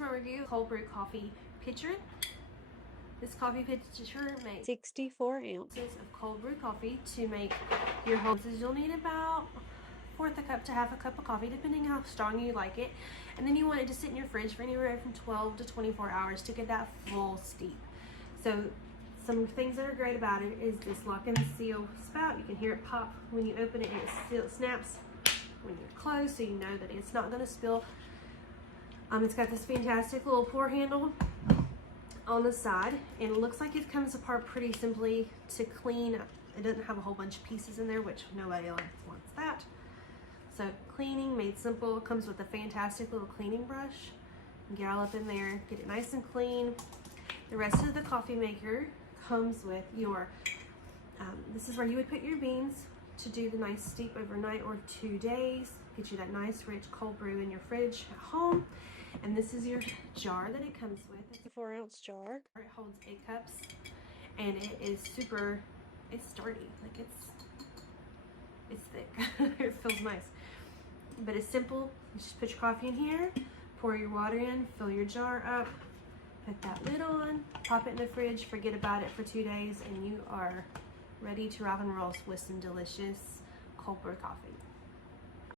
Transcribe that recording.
my review. Cold brew coffee pitcher. This coffee pitcher makes 64 ounces of cold brew coffee to make your whole. You'll need about 1/4 cup to 1/2 cup of coffee, depending how strong you like it. And then you want it to sit in your fridge for anywhere from 12 to 24 hours to get that full steep. So some things that are great about it is this lock and seal spout. You can hear it pop when you open it, and it snaps when you're closed, so you know that it's not going to spill. It's got this fantastic little pour handle on the side, and it looks like it comes apart pretty simply to clean. It doesn't have a whole bunch of pieces in there, which nobody wants that. So cleaning made simple. It comes with a fantastic little cleaning brush. Get all up in there, get it nice and clean. The rest of the coffee maker comes with your, this is where you would put your beans to do the nice steep overnight or 2 days. Get you that nice rich cold brew in your fridge at home. And this is your jar that it comes with. It's a 4-ounce jar. It holds 8 cups, and it is super, it's sturdy. Like it's thick. It feels nice. But it's simple. You just put your coffee in here, pour your water in, fill your jar up, put that lid on, pop it in the fridge, forget about it for 2 days, and you are ready to rock and roll with some delicious cold brew coffee.